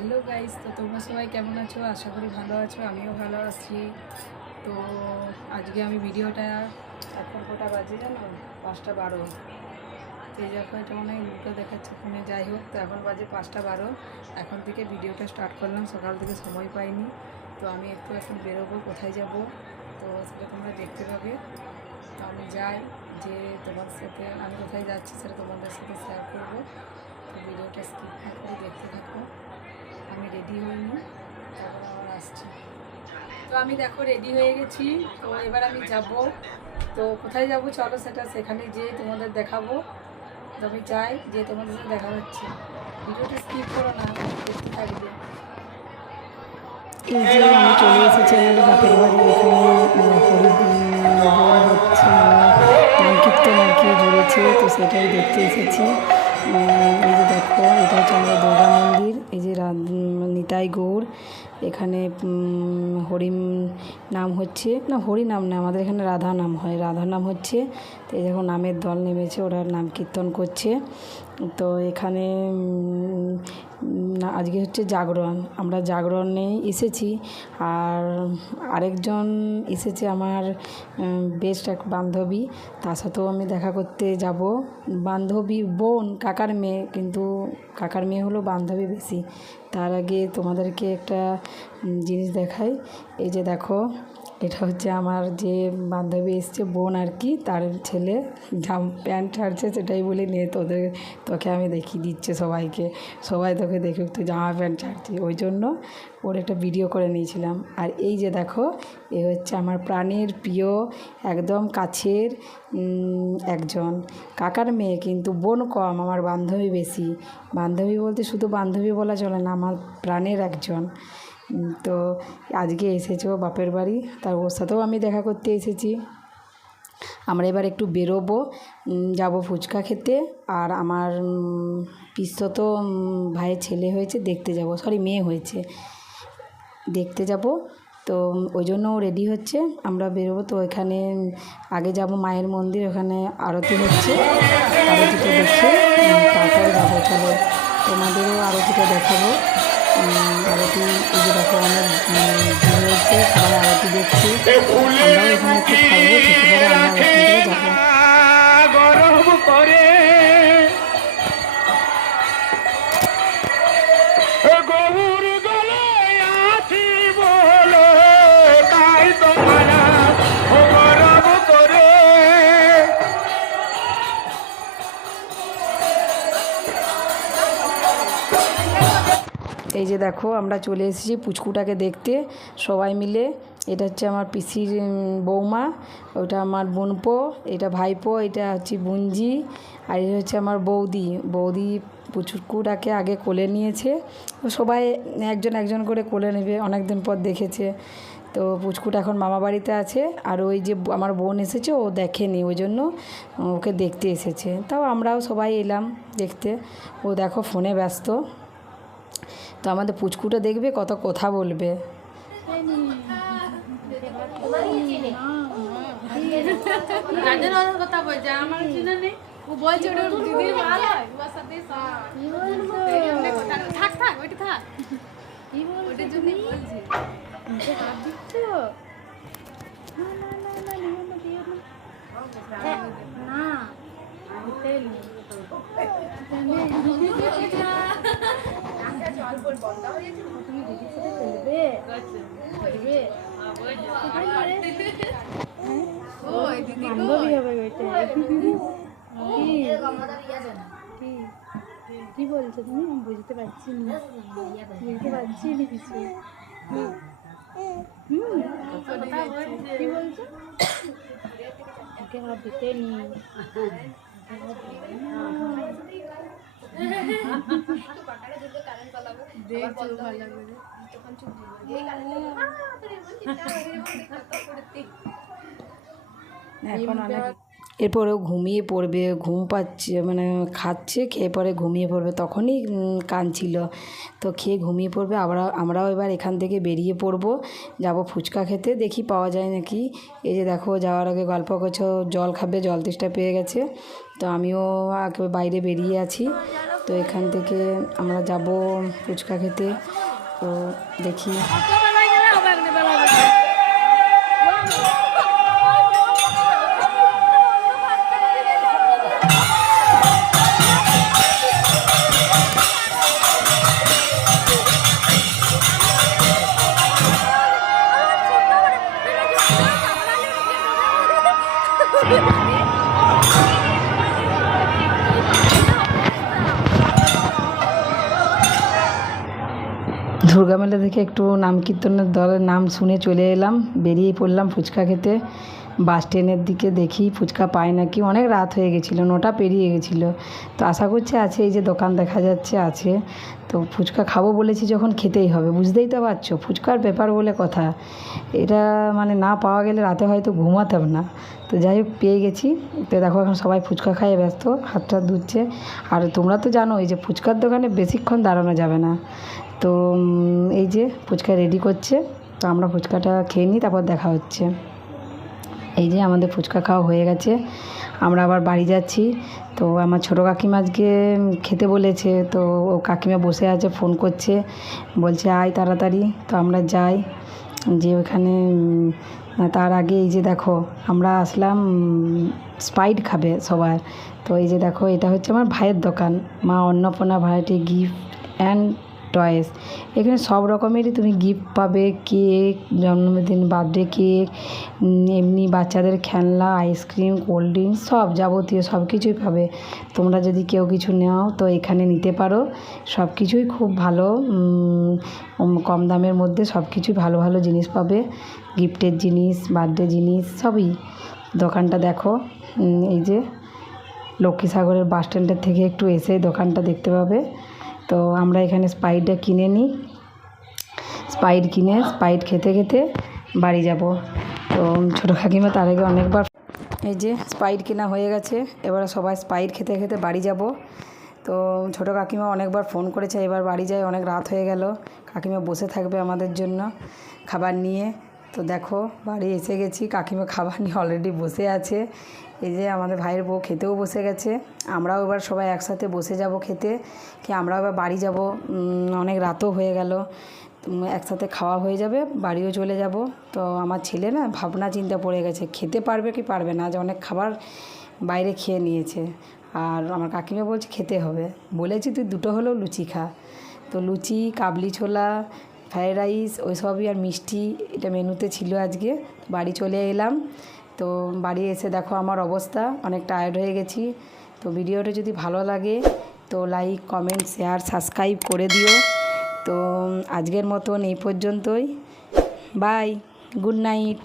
Hello guys, তো তোমরা সবাই কেমন আছো? আশা করি ভালো আছো, আমিও ভালো আছি। তো আজকে আমি ভিডিওটা এখন কটা বাজে জানো? 5:12। তো এই দেখো, এটা মনে হয় উল্টো দেখাচ্ছে ফোনে, যাই হোক। তো এখন বাজে 5:12। এখন থেকে ভিডিওটা স্টার্ট করলাম, সকাল থেকে সময় পাইনি। তো আমি একটু এখন বেরোবো, কোথায় যাব তো সেটা তোমরা দেখতে পাবে। তো আমি যাই, যে তোমার সাথে আমি কোথায় যাচ্ছি সেটা তোমাদের সাথে শেয়ার করবো। তো ভিডিওটা স্কিপ না করে দেখতে থাকো। আমি রেডি হইনি, তারপর আবার আসছি। তো আমি দেখো রেডি হয়ে গেছি। তো এবার আমি যাব, তো কোথায় যাব চলো সেটা সেখানে যেয়ে তোমাদের দেখাবো। তো আমি চাই যে তোমাদের সাথে দেখা হচ্ছে, ভিডিওটা স্কিপ করো না, দেখতে থাকবে। এই যে আমি চলে এসেছি আমাদের বাপের বাড়ি। এখানে হরি বল হচ্ছে, নাম কীর্তন আর কি জুড়েছে, তো সেটাই দেখতে এসেছি। এই যে দেখো, এটা হচ্ছে আমাদের দুর্গা মন্দির। এই যে নিতাই গৌর এখানে হরি নাম হচ্ছে, না হরি নাম না, আমাদের এখানে রাধা নাম হয়, রাধা নাম হচ্ছে। তো এই দেখো নামের দল নেমেছে, ওরা নাম কীর্তন করছে। তো এখানে আজকে হচ্ছে জাগরণ, আমরা জাগরণে এসেছি। আর আরেকজন এসেছে আমার বেস্ট এক বান্ধবী, তার সাথেও আমি দেখা করতে যাব। বান্ধবী বোন, কাকার মেয়ে, কিন্তু কাকার মেয়ে হলো বান্ধবী বেশি। তার আগে তোমাদেরকে একটা জিনিস দেখাই। এই যে দেখো, এটা হচ্ছে আমার যে বান্ধবী এসছে, বোন আর কি, তার ছেলে প্যান্ট ছাড়ছে, সেটাই বলি নিয়ে তোকে আমি দেখিয়ে দিচ্ছে সবাইকে, সবাই তোকে দেখে তুই জামা প্যান্ট ছাড়ছি, ওই জন্য ওর একটা ভিডিও করে নিয়েছিলাম। আর এই যে দেখো, এ হচ্ছে আমার প্রাণের প্রিয়, একদম কাছের একজন কাকার মেয়ে, কিন্তু বোন কম, আমার বান্ধবী বেশি। বান্ধবী বলতে শুধু বান্ধবী বলা চলে না, আমার প্রাণের একজন। তো আজকে এসেছে ও বাপের বাড়ি, তার ওর সাথেও আমি দেখা করতে এসেছি। আমরা এবার একটু বেরোবো, যাব ফুচকা খেতে। আর আমার পিসতো ভাইয়ের ছেলে হয়েছে, দেখতে যাব, সরি মেয়ে হয়েছে, দেখতে যাব। তো ওই জন্য রেডি হচ্ছে, আমরা বেরোবো। তো এখানে আগে যাব মায়ের মন্দির, ওখানে আরতি হচ্ছে, আরতিটা দেখে তারপরে যাবো। চলো তোমাদেরও আরতিটা দেখাবো। আরতি এই যে দেখো, অনেক ভিড় হয়েছে, সবাই আরতি দেখছে। আমরাও এখানে একটু থাকবো, থেকে পরে আমরা ওখান থেকে যাবো। গরম করে গৌর গলায় আছি বলে, তাই তোমার গরম করে। এই যে দেখো, আমরা চলে এসেছি পুচকুটাকে দেখতে সবাই মিলে। এটা হচ্ছে আমার পিসির বৌমা, ওটা আমার বোনপো, এটা ভাইপো, এটা হচ্ছে বুঞ্জি, আর এটা হচ্ছে আমার বৌদি পুচকুটাকে আগে কোলে নিয়েছে। সবাই একজন একজন করে কোলে নেবে, অনেক দিন পর দেখেছে। তো পুচকুটা এখন মামা বাড়িতে আছে। আর ওই যে আমার বোন এসেছে, ও দেখেনি, ওই জন্য ওকে দেখতে এসেছে। তাও আমরাও সবাই এলাম দেখতে। ও দেখো ফোনে ব্যস্ত। তো আমাদের পুচকুটা দেখবে, কত কথা বলবে। কথা বলছে, আমার চিনা নেই, ও বলছে ওটা দিদির মাল হয়, ওর সাথে থাক থাক, ওইটা থাক, ওটার জন্যই বলছি। হাত দিচ্ছ না, বান্ধবী হবে কি বলছো তুমি? আমি বুঝতে পারছি না, বুঝতে পারছি না কিছু। কি বলছো? ওকে হাত দিতে নি, এরপরেও ঘুমিয়ে পড়বে, ঘুম পাচ্ছে, মানে খাচ্ছে, খেয়ে পরে ঘুমিয়ে পড়বে, তখনই কাঁদছিল। তো খেয়ে ঘুমিয়ে পড়বে। আমরাও এবার এখান থেকে বেরিয়ে পড়বো, যাব ফুচকা খেতে, দেখি পাওয়া যায় নাকি। এই যে দেখো, যাওয়ার আগে গল্প করছো, জল খাবে, জল তেষ্টা পেয়ে গেছে। তো আমিও একেবারে বাইরে বেরিয়ে আছি। তো এখান থেকে আমরা যাব ফুচকা খেতে। তো দেখি দুর্গা মেলা থেকে একটু নাম কীর্তনের দলের নাম শুনে চলে এলাম, বেরিয়ে পড়লাম ফুচকা খেতে। বাস স্ট্যান্ডের দিকে দেখি ফুচকা পাই নাকি, অনেক রাত হয়ে গেছিলো, 9টা পেরিয়ে গেছিলো। তো আশা করছি আছে, এই যে দোকান দেখা যাচ্ছে আছে। তো ফুচকা খাবো বলেছি যখন খেতেই হবে, বুঝতেই তো পারছো ফুচকার ব্যাপার বলে কথা, এটা মানে না পাওয়া গেলে রাতে হয়তো ঘুমাতাম না। তো যাই হোক পেয়ে গেছি। তো দেখো এখন সবাই ফুচকা খাইয়ে ব্যস্ত, হাতটা ধুচ্ছে। আর তোমরা তো জানো এই যে ফুচকার দোকানে বেশিক্ষণ দাঁড়ানো যাবে না। তো এই যে ফুচকা রেডি করছে, তো আমরা ফুচকাটা খেয়ে নিই, তারপর দেখা হচ্ছে। এই যে আমাদের ফুচকা খাওয়া হয়ে গেছে, আমরা আবার বাড়ি যাচ্ছি। তো আমার ছোটো কাকিমা আজকে খেতে বলেছে, তো ও কাকিমা বসে আছে, ফোন করছে, বলছে আয় তাড়াতাড়ি। তো আমরা যাই, যে ওখানে তার আগে এই যে দেখো আমরা আসলাম, স্প্রাইট খাবে সবার। তো এই যে দেখো এটা হচ্ছে আমার ভাইয়ের দোকান, মা Annapurna variety gift and toys. এখানে সব রকমেরই তুমি গিফট পাবে, কেক, জন্মদিন, বার্থডে কেক, এমনি বাচ্চাদের খেলনা, আইসক্রিম, কোল্ড ড্রিঙ্কস, সব যাবতীয় সব কিছুই পাবে। তোমরা যদি কেউ কিছু নাও তো এখানে নিতে পারো, সব কিছুই খুব ভালো, কম দামের মধ্যে সব কিছুই ভালো ভালো জিনিস পাবে, গিফটের জিনিস, বার্থডে জিনিস সবই। দোকানটা দেখো, এই যে লক্ষ্মীসাগরের বাস স্ট্যান্ডের থেকে একটু এসে দোকানটা দেখতে পাবে। তো আমরা এখানে স্প্রাইটটা কিনে নিই, স্প্রাইট কিনে স্প্রাইট খেতে খেতে বাড়ি যাব। তো ছোটো কাকিমা তার আগে অনেকবার, এই যে স্প্রাইট কেনা হয়ে গেছে, এবারে সবাই স্প্রাইট খেতে খেতে বাড়ি যাব। তো ছোটো কাকিমা অনেকবার ফোন করেছে, এবার বাড়ি যায়, অনেক রাত হয়ে গেল। কাকিমা বসে থাকবে আমাদের জন্য খাবার নিয়ে। তো দেখো বাড়ি এসে গেছি, কাকিমা খাবার নিয়ে অলরেডি বসে আছে। এই যে আমাদের ভাইয়ের বউ খেতেও বসে গেছে, আমরাও এবার সবাই একসাথে বসে যাব খেতে, কি আমরাও এবার বাড়ি যাব, অনেক রাতও হয়ে গেল, একসাথে খাওয়া হয়ে যাবে, বাড়িও চলে যাব। তো আমার ছেলে না ভাবনা চিন্তা পড়ে গেছে, খেতে পারবে কি পারবে না, যে অনেক খাবার বাইরে খেয়ে নিয়েছে। আর আমার কাকিমা বলছে খেতে হবে, বলেছি তুই দুটো হলেও লুচি খা। তো লুচি, কাবলি ছোলা, ফ্রায়েড রাইস, ওই সবই আর মিষ্টি, এটা মেনুতে ছিল আজকে। বাড়ি চলে এলাম। তো বাড়ি এসে দেখো আমার অবস্থা, অনেক টায়ার্ড হয়ে গেছি। তো ভিডিওটা যদি ভালো লাগে তো লাইক, কমেন্ট, শেয়ার, সাবস্ক্রাইব করে দিও। তো আজকের মতন এই পর্যন্তই, বাই, গুড নাইট।